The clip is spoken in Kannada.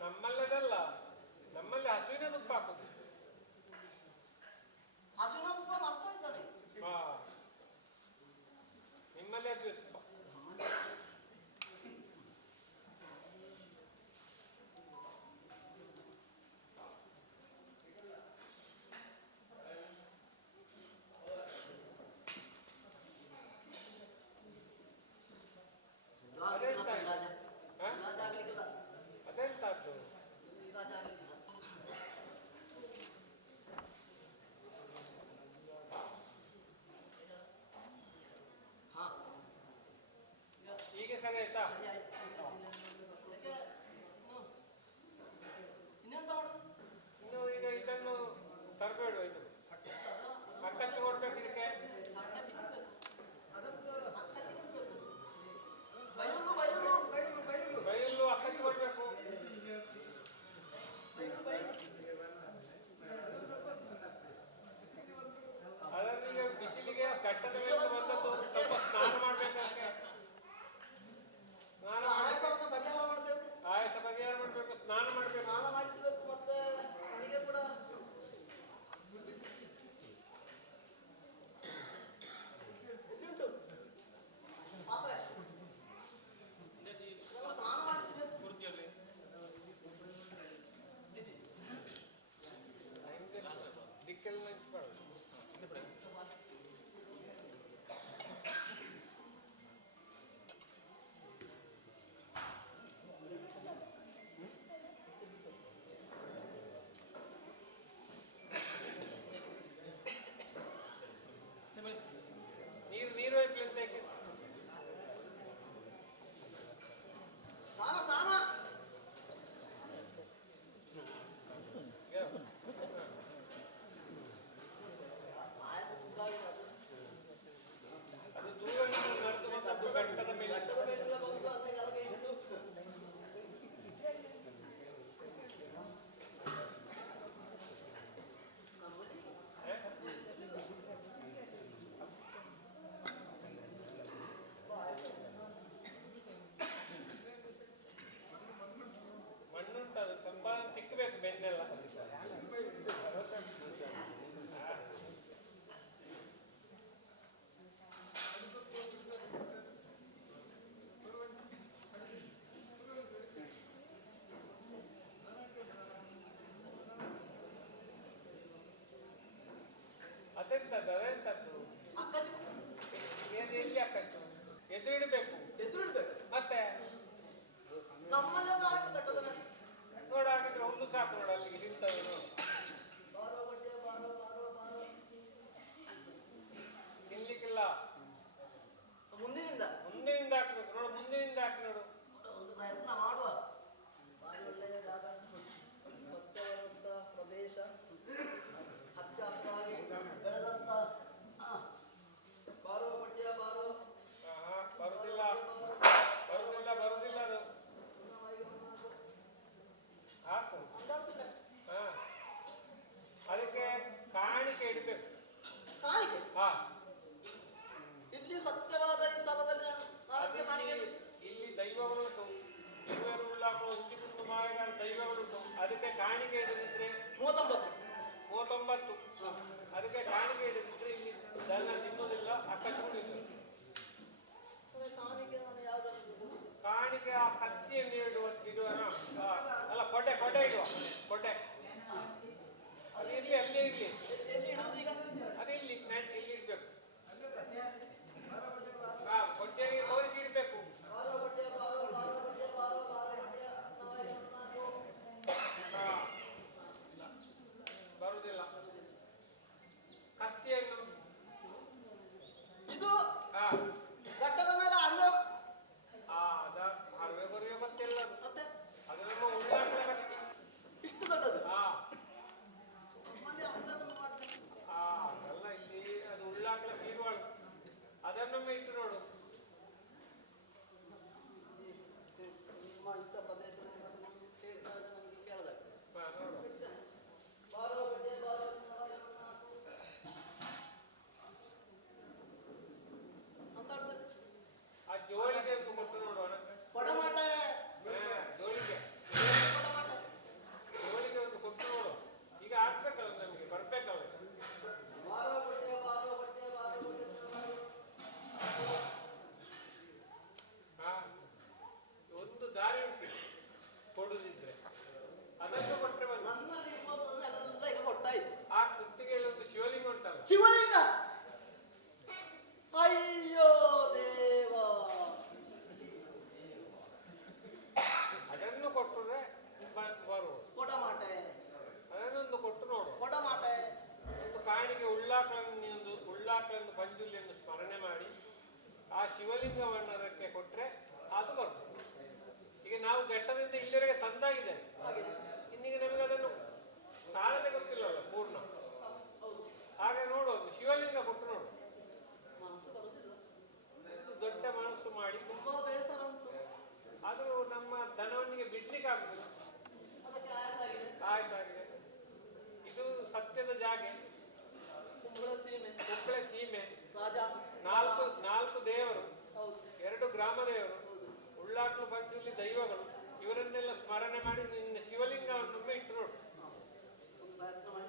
ನಮ್ಮಲ್ಲದಲ್ಲ, ನಮ್ಮಲ್ಲಿ ಹಸುವಿನ ತುಪ್ಪ ಹಾಕುದು. ಹಸುವಿನ ತುಪ್ಪ ಮರ್ತೋಯ್ತಾನೆ. ಹಾ, ನಿಮ್ಮಲ್ಲಿ ಅದು ತುಪ್ಪ. ಅದೆಂತದ್ದು? ಈಗ ಸರಿ ಆಯ್ತಾ? ಇನ್ನು ಈಗ ಇದನ್ನು ತರಬೇಡ, ಇದು ಅಕ್ಕಕ್ಕೆ ಕೊಡ್ಬೇಕು. ಇದಕ್ಕೆ ಬಯಲು ಅಕ್ಕಕ್ಕೆ ಕೊಡ್ಬೇಕು. ಅದನ್ನೀಗ ಬಿಸಿಲಿಗೆ ಘಟ್ಟದ ಮೇಲೆ ಬಂದದ್ದು ಸ್ವಲ್ಪ ಸ್ನಾನ ಮಾಡ್ಬೇಕಂತೆ. ಆಯಾಸ ಪರಿಹಾರ ಮಾಡಬೇಕು, ಸ್ನಾನ ಮಾಡಬೇಕು, ಸ್ನಾನ ಮಾಡಿಸಬೇಕು. ಮತ್ತೆ ನನಗೆ ಕೂಡ ಎಲ್ಲಿಂಟು ಮಾತ್ರೆ ಸ್ನಾನ ಮಾಡಿಸಬೇಕು. ಕುರ್ಚಿಯಲ್ಲಿ ದಿಕ್ಕೆಲ್ಲ ನೆಂಚ್ಕೊಳ್ಳೋದು. ನೀರು ಐಕ್ಲಂತ ಸ್ನಾನ ಸ್ನಾನ ಆಯಾಸ ತುಂಬಾಗಿದೆ. ಅದು ದೂರ ನಡೆದು ಬಂದದ್ದು ಘಟ್ಟದ ಮೇಲೆ. ಘಟ್ಟದ ಮೇಲೆಲ್ಲ ಬಂದು ಅಲ್ಲಿಗೆ ಅಲ್ಲಿಗೆ ಇಟ್ಟು ಮಣ್ಣುಂಟು, ಅದು ಸ್ವಲ್ಪ ತಿಕ್ಕಬೇಕು ಬೆನ್ನೆಲ್ಲ. ಅದೆಂತದ್ದು? ಅದೆಂತದ್ದು? ಎಲ್ಲಿ ಅಕ್ಕಚ್ಚು? ಎದುರಿಡಬೇಕು. ಎದುರಿಡ್ಬೇಕು. ಮತ್ತೆ ನಮ್ಮಲ್ಲೆಲ್ಲ ಆಟ ಕಟ್ಟದ ಮೇಲೆ ನೋಡ, ಹಾಗಿದ್ರೆ ಒಂದು ಸಾಕು ನೋಡ, ಅಲ್ಲಿಗೆ ನಿಂತವೆ ನೋಡು. ಬಾರೋ ಬಟ್ಟೆ ಬಾರೋ ಬಾರೋ ಬಾರೋ ನಿಲ್ಲಿಕ್ಕಿಲ್ಲ. ಮುಂದಿನಿಂದ ಹಾಕ್ಬೇಕು ನೋಡು, ಮುಂದಿನಿಂದ ಹಾಕಿ ನೋಡು. ಒಂದು ಪ್ರಯತ್ನ ಮಾಡುವ. ಭಾರಿ ಒಳ್ಳೆಯ ಜಾಗ, ಸ್ವಚ್ಛವಾದಂತ ಪ್ರದೇಶ, ಹಚ್ಚ ಹತ್ತಾಗಿ ಬೆಳೆದಂತ. ಬಾರೋ ಬಟ್ಟೆಯ ಬಾರೋ. ಬರುದಿಲ್ಲ ಬರುದಿಲ್ಲ ಬರುದಿಲ್ಲ. ಅದು ಹಾಕು. ಹಾ, ಅದಕ್ಕೆ ಕಾಣಿಕೆ ಇಡಬೇಕು. ಕಾಣಿಕೆ? ಹಾ, ಇಲ್ಲಿ ಸ್ವಚ್ಛವಾದ ಈ ಸ್ಥಳದಲ್ಲಿ ಇಲ್ಲಿ ದೈವಗಳುಂಟು, ದೈವಗಳುಳ್ಳಾಕೋ ಉಂಟಿ ಕುಂಟು ಮಾಯಗಾರ ದೈವಗಳುಂಟು. ಅದಕ್ಕೆ ಕಾಣಿಕೆ ಇಡದಿದ್ರೆ 39. ಅದಕ್ಕೆ ಕಾಣಿಕೆ ಇಡದಿದ್ರೆ ಇಲ್ಲಿ ಜನ ತಿನ್ನುವುದಿಲ್ಲ, ಅಕ್ಕಚ್ಚುವುದಿಲ್ಲ. ಕಾಣಿಕೆ ಆ ಕತ್ತಿಯನ್ನು ಇಡುವ ಅಲ್ಲ, ಕೊಡೆ ಇಡುವ. ಕೊಡೆ ಅದು ಇರ್ಲಿ, ಅಲ್ಲೇ ಇರ್ಲಿ. ಅದು ಇಲ್ಲಿ ಇಡ್ಬೇಕು. ಕೊಟ್ಟೆಗೆ ತೋರಿಸಿ ಇಡ್ಬೇಕು. ಬರುದಿಲ್ಲ. ಕತ್ತಿಯನ್ನು ಇದು ಘಟ್ಟದ ಮೇಲೆ ಅರಿವೆ. ಅದ ಅರಿವೆ ಬರುವೆ ಗೊತ್ತಿಲ್ಲ. ಮತ್ತೆ ಅದು ನಮ್ಮ ಉಳ್ಳಾಗಲ ಕತ್ತಿ. ಇಷ್ಟು ದೊಡ್ಡದು. ಅದಲ್ಲ, ಇಲ್ಲಿ ಅದು ಉಳ್ಳಾಗಲ ಬೀರುವಾಳು. ಅದನ್ನೊಮ್ಮೆ ಇಟ್ಟು ನೋಡು. ನಿಮ್ಮ ಇಂಥ ಪ್ರದೇಶದಲ್ಲಿ ನನಗೆ ಕೇಳಬೇಕು. ನೋಡು, ಬಾರೋ ಬಟ್ಟೆ ಬಾರೋ. ಆ ಜೋಳಿಗೆ ಕೊಟ್ಟು ನೋಡುವ. ಕೊಡಮಾಟ ಜೋಳಿಗೆ ಶಿವಲಿಂಗವನ್ನು ಅದಕ್ಕೆ ಕೊಟ್ರೆ ಅದು ಬರ್ತದೆ. ಈಗ ನಾವು ಘಟ್ಟದಿಂದ ಇಲ್ಲಿವರೆಗೆ ತಂದಾಗಿದೆ, ಹಾಗೆ ಇನ್ನೀಗ ನಮಗೆ ಅದನ್ನು ಕಾಲನೇ ಗೊತ್ತಿಲ್ಲಲ್ಲ ಪೂರ್ಣ. ಹಾಗೆ ನೋಡುವುದು ಶಿವಲಿಂಗ ಕೊಟ್ಟು ನೋಡು, ಮನಸ್ಸು ಬರುದಿಲ್ಲ. ದೊಡ್ಡ ಮನಸ್ಸು ಮಾಡಿ. ತುಂಬಾ ಬೇಸರ ಉಂಟು. ಅದು ನಮ್ಮ ಧನವನ್ನಿಗೆ ಬಿಡ್ಲಿಕ್ಕೆ ಆಗುದಿಲ್ಲ, ಅದಕ್ಕೆ ಆಯಾಸ ಆಗಿದೆ. ಆಯ್ತಾಗಿದೆ. ಇದು ಸತ್ಯದ ಜಾಗೆ, ಕುಂಬಳ ಸೀಮೆ, ಕುಂಬಳೆ ಸೀಮೆ, ರಾಜ, ನಾಲ್ಕು ದೇವರು, ಹೌದು 2 ಗ್ರಾಮ ದೇವರು, ಹೌದು. ಉಳ್ಳಾಕ್ಲು ಪಂಚುಲಿ ದೈವಗಳು, ಇವರನ್ನೆಲ್ಲ ಸ್ಮರಣೆ ಮಾಡಿ ನಿನ್ನ ಶಿವಲಿಂಗವನ್ನು ಇಟ್ಟು ನೋಡು. ಒಂದು ಪ್ರಯತ್ನ ಮಾಡಿ